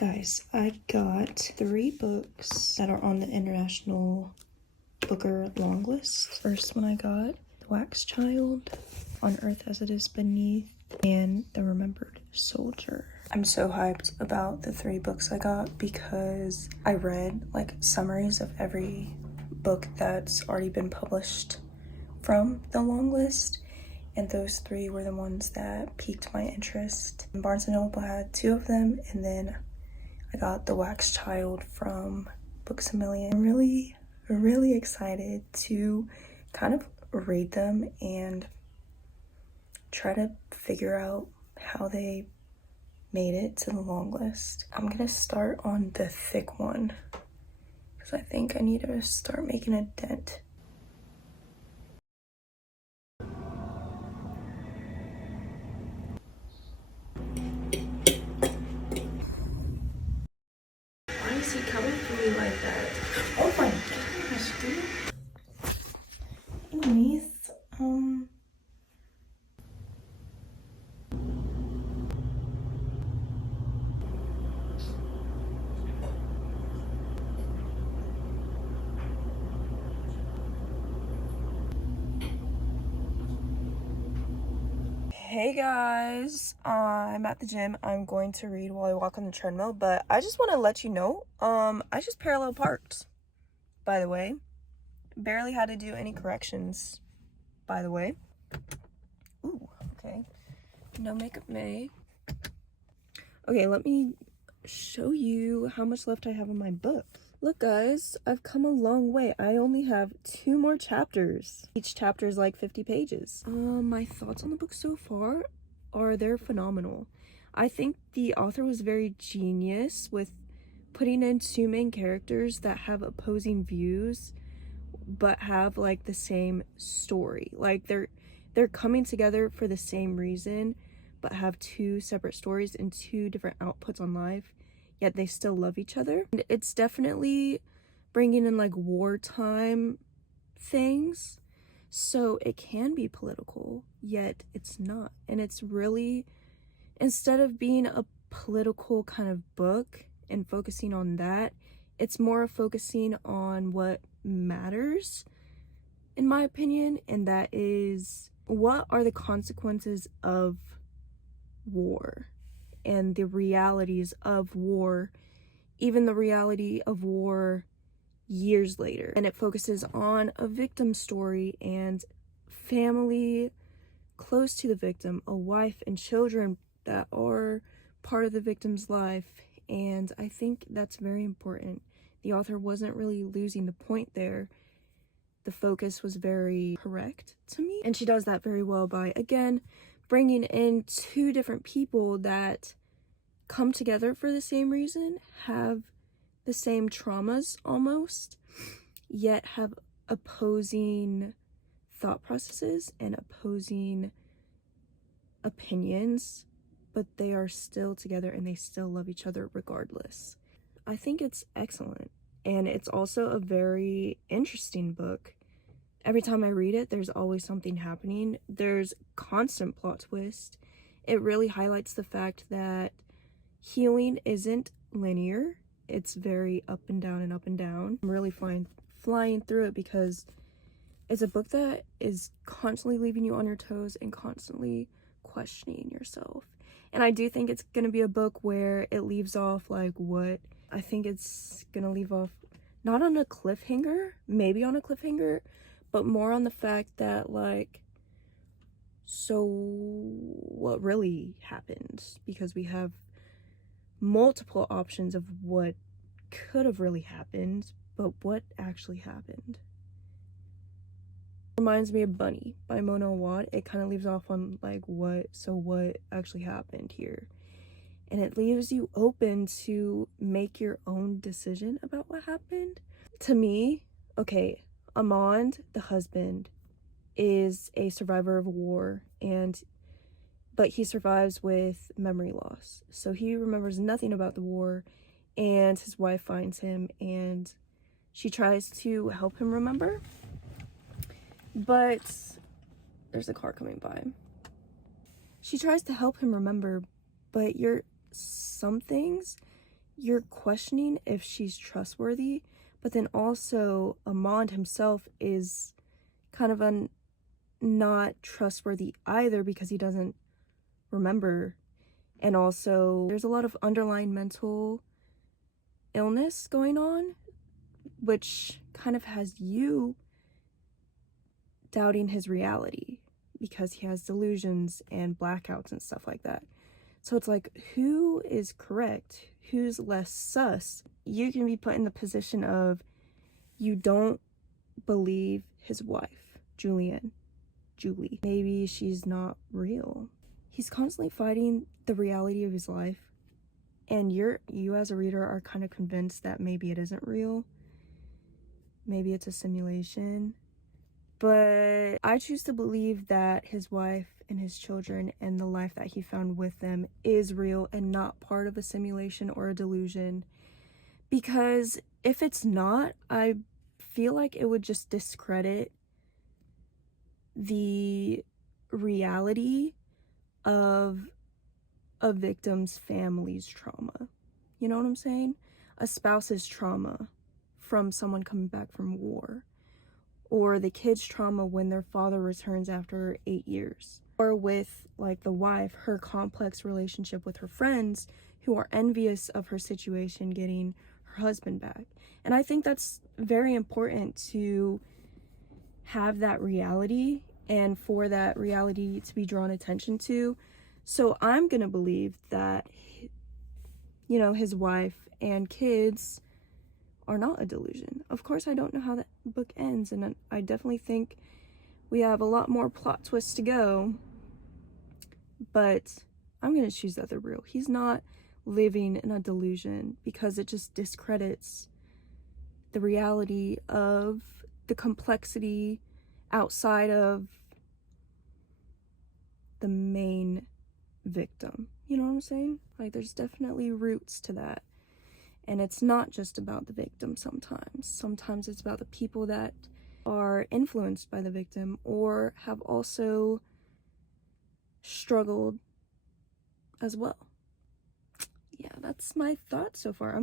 Guys, I got 3 books that are on the International Booker Longlist. First one I got, The Wax Child, On Earth as It Is Beneath, and The Remembered Soldier. I'm so hyped about the 3 books I got because I read like summaries of every book that's already been published from the Longlist, and those 3 were the ones that piqued my interest. Barnes & Noble had 2 of them, and then I got The Wax Child from Books A Million. I'm really excited to kind of read them and try to figure out how they made it to the long list. I'm gonna start on the thick one because I think I need to start making a dent. Why is he coming for me like that? Oh my gosh, dude. Anyways, hey guys, I'm at the gym. I'm going to read while I walk on the treadmill, but I just want to let you know, I just parallel parked, by the way. Barely had to do any corrections, by the way. Ooh, okay. No makeup May. Okay, let me show you how much left I have in my book. Look guys, I've come a long way. I only have 2 more chapters. Each chapter is like 50 pages. My thoughts on the book so far are they're phenomenal. I think the author was very genius with putting in 2 main characters that have opposing views but have like the same story. Like they're coming together for the same reason but have 2 separate stories and 2 different outputs on life, yet they still love each other. And it's definitely bringing in like wartime things, so it can be political, yet it's not. And it's really, instead of being a political kind of book and focusing on that, it's more of focusing on what matters, in my opinion, and that is what are the consequences of war and the realities of war, even the reality of war years later. And it focuses on a victim story and family close to the victim, a wife and children that are part of the victim's life. And I think that's very important. The author wasn't really losing the point there. The focus was very correct to me, and she does that very well by, again, bringing in 2 different people that come together for the same reason, have the same traumas almost, yet have opposing thought processes and opposing opinions, but they are still together and they still love each other regardless. I think it's excellent, and it's also a very interesting book. Every time I read it, there's always something happening. There's constant plot twist. It really highlights the fact that healing isn't linear. It's very up and down and up and down. I'm really flying through it because it's a book that is constantly leaving you on your toes and constantly questioning yourself. And I do think it's going to be a book where it leaves off like what I think it's going to leave off, not on a cliffhanger, maybe on a cliffhanger, but more on the fact that like, so what really happened? Because we have multiple options of what could have really happened, but what actually happened. Reminds me of Bunny by Mona Awad. It kind of leaves off on like what actually happened here, and it leaves you open to make your own decision about what happened. To me, okay, Amand, the husband, is a survivor of war, but he survives with memory loss, so he remembers nothing about the war. And his wife finds him and she tries to help him remember, but there's a car coming by. She tries to help him remember, but some things you're questioning if she's trustworthy, but then also Amand himself is kind of not trustworthy either because he doesn't remember. And also there's a lot of underlying mental illness going on, which kind of has you doubting his reality because he has delusions and blackouts and stuff like that. So it's like, who is correct? Who's less sus? You can be put in the position of you don't believe his wife, Julie. Maybe she's not real. He's constantly fighting the reality of his life, and you as a reader are kind of convinced that maybe it isn't real. Maybe it's a simulation. But I choose to believe that his wife and his children and the life that he found with them is real and not part of a simulation or a delusion. Because if it's not, I feel like it would just discredit the reality of a victim's family's trauma. You know what I'm saying? A spouse's trauma from someone coming back from war. Or the kid's trauma when their father returns after 8 years. Or with, like, the wife, her complex relationship with her friends who are envious of her situation getting her husband back. And I think that's very important to have that reality and for that reality to be drawn attention to. So I'm gonna believe that, you know, his wife and kids are not a delusion. Of course, I don't know how that book ends, and I definitely think we have a lot more plot twists to go, but I'm gonna choose that they're real. He's not living in a delusion because it just discredits the reality of the complexity outside of the main victim. You know what I'm saying? Like, there's definitely roots to that. And it's not just about the victim sometimes. Sometimes it's about the people that are influenced by the victim or have also struggled as well. Yeah, that's my thoughts so far.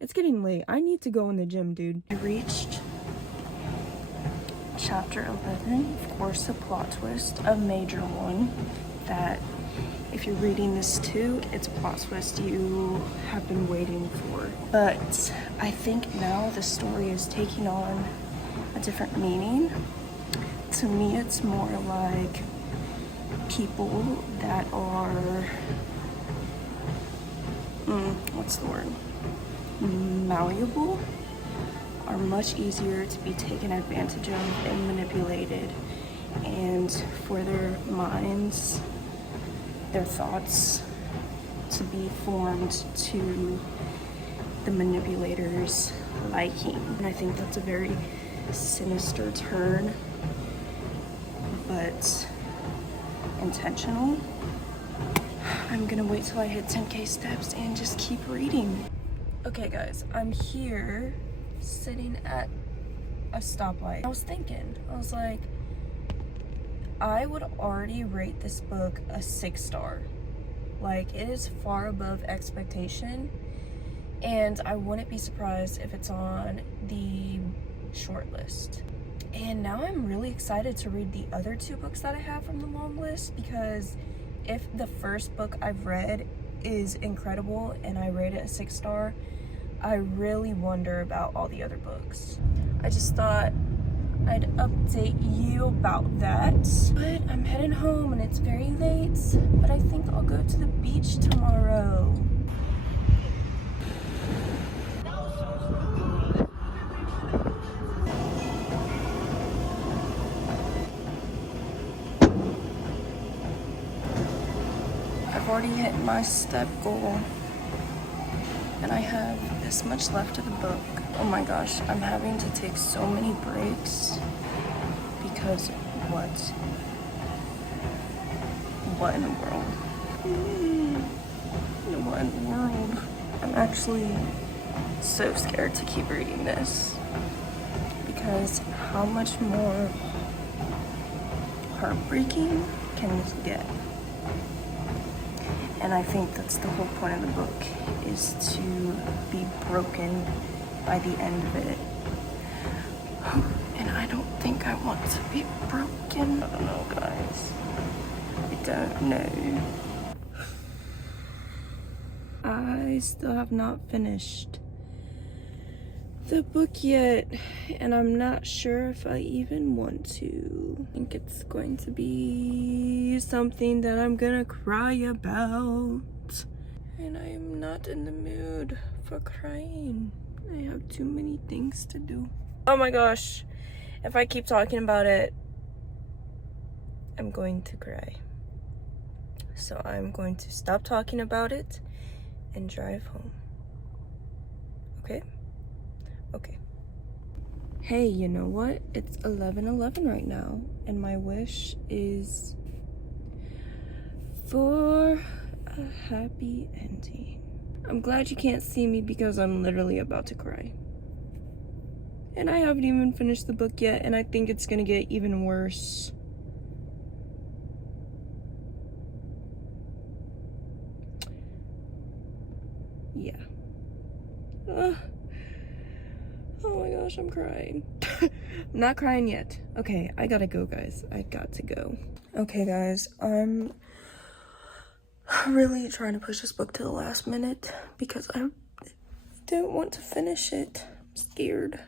It's getting late. I need to go in the gym, dude. I reached chapter 11. Of course, a plot twist, a major one that if you're reading this too, it's a plot twist you have been waiting for. But I think now the story is taking on a different meaning. To me, it's more like people that are, what's the word? Malleable are much easier to be taken advantage of and manipulated. And for their minds, their thoughts to be formed to the manipulator's liking. And I think that's a very sinister turn, but intentional. I'm gonna wait till I hit 10K steps and just keep reading. Okay guys, I'm here sitting at a stoplight. I was like, I would already rate this book a 6-star. Like, it is far above expectation, and I wouldn't be surprised if it's on the short list. And now I'm really excited to read the other 2 books that I have from the long list, because if the first book I've read is incredible and I rate it a 6-star, I really wonder about all the other books. I just thought I'd update you about that. But I'm heading home and it's very late, but I think I'll go to the beach tomorrow. I've already hit my step goal and I have this much left of the book. Oh my gosh, I'm having to take so many breaks because what in the world? What in the world? I'm actually so scared to keep reading this because how much more heartbreaking can this get? And I think that's the whole point of the book, is to broken by the end of it. And I don't think I want to be broken. I don't know, guys. I don't know. I still have not finished the book yet, and I'm not sure if I even want to. I think it's going to be something that I'm gonna cry about, and I am not in the mood for crying. I have too many things to do. Oh my gosh, if I keep talking about it, I'm going to cry. So I'm going to stop talking about it and drive home. Okay? Okay. Hey, you know what? It's 11:11 right now, and my wish is for a happy ending. I'm glad you can't see me because I'm literally about to cry. And I haven't even finished the book yet, and I think it's gonna get even worse. Yeah. Oh my gosh, I'm crying. I'm not crying yet. Okay, I gotta go, guys. I got to go. Okay, guys, I'm really trying to push this book to the last minute because I don't want to finish it. I'm scared.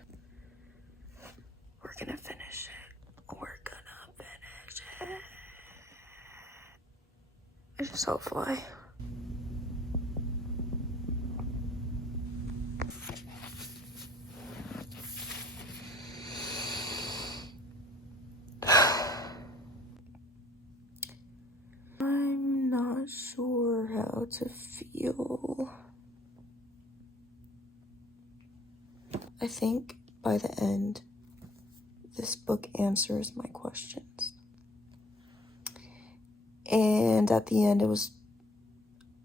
We're gonna finish it. We're gonna finish it. I just saw a fly. I'm not sure how to feel. I think by the end, this book answers my questions. And at the end, it was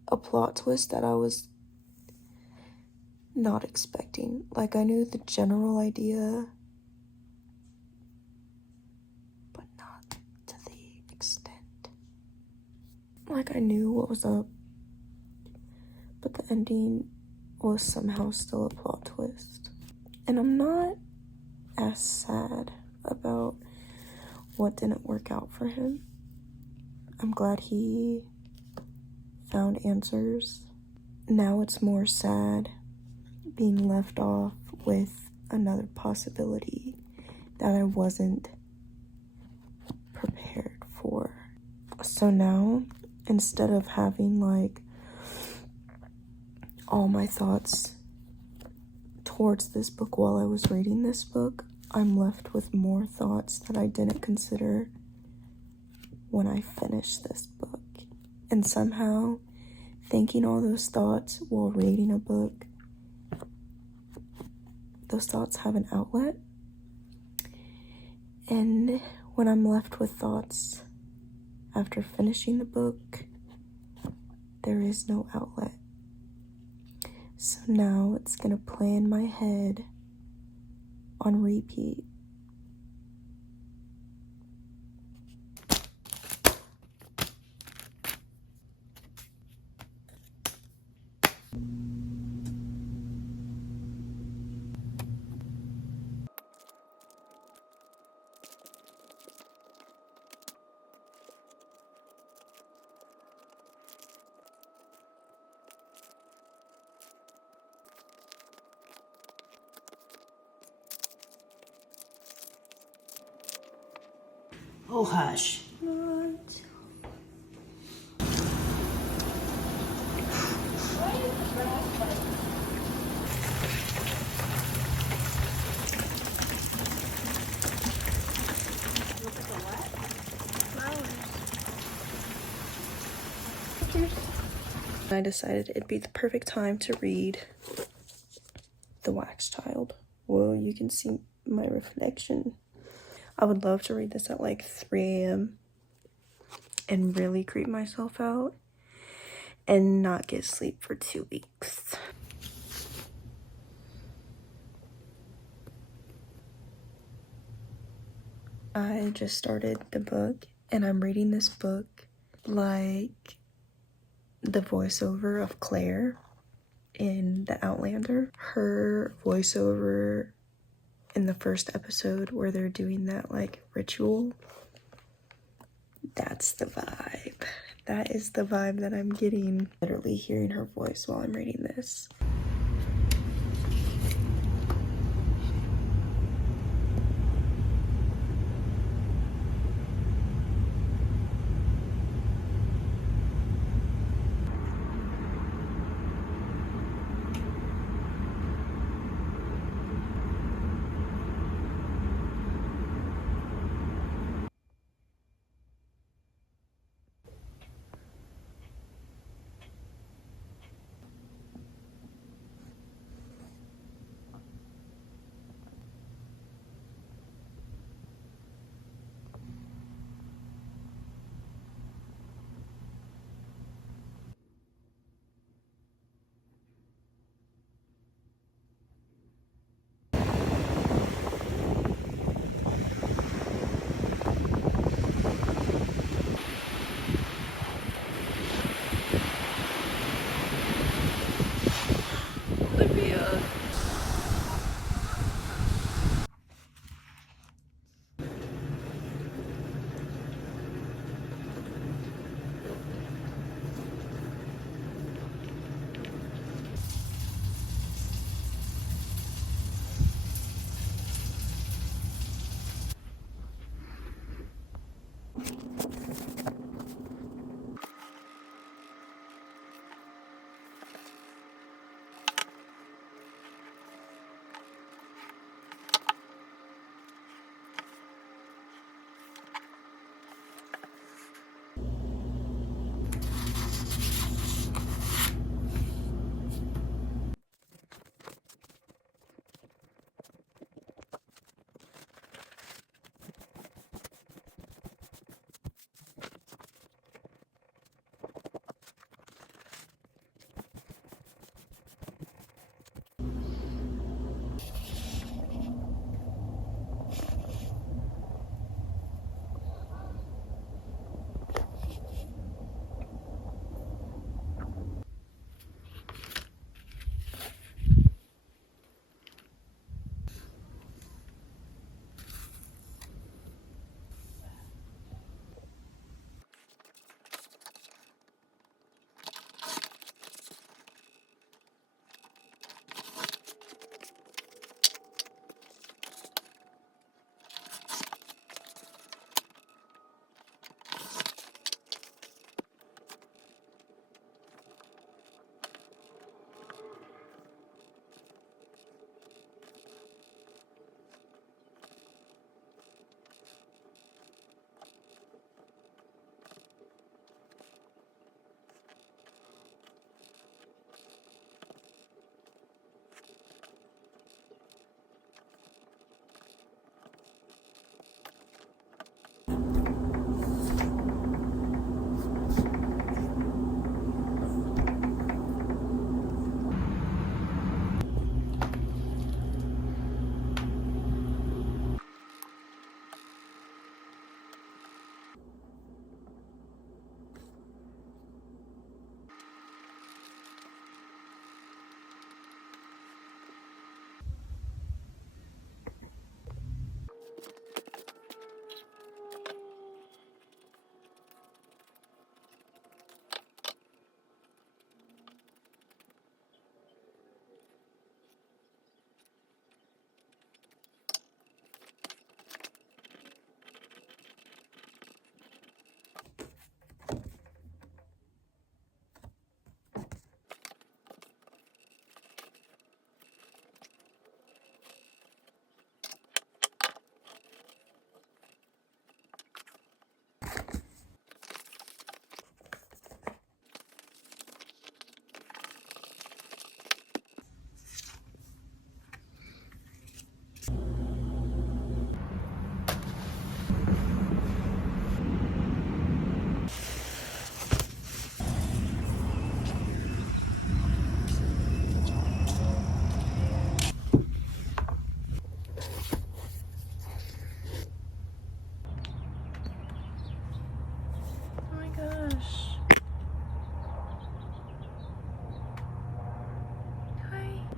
a plot twist that I was not expecting. Like, I knew the general idea, but not to the extent. Like, I knew what was up, but the ending was somehow still a plot twist. And I'm not as sad about what didn't work out for him. I'm glad he found answers. Now it's more sad being left off with another possibility that I wasn't prepared for. So now, instead of having like all my thoughts towards this book while I was reading this book, I'm left with more thoughts that I didn't consider when I finished this book. And somehow, thinking all those thoughts while reading a book, those thoughts have an outlet. And when I'm left with thoughts after finishing the book, there is no outlet. So now it's gonna play in my head on repeat. Oh, hush. What? I decided it'd be the perfect time to read The Wax Child. Well, you can see my reflection. I would love to read this at like 3 a.m. and really creep myself out and not get sleep for 2 weeks. I just started the book and I'm reading this book like the voiceover of Claire in The Outlander. Her voiceover in the first episode where they're doing that like ritual, that's the vibe. That is the vibe that I'm getting. Literally hearing her voice while I'm reading this.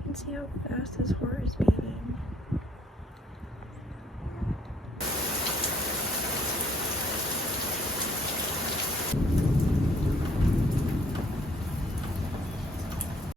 And see how fast his heart is beating.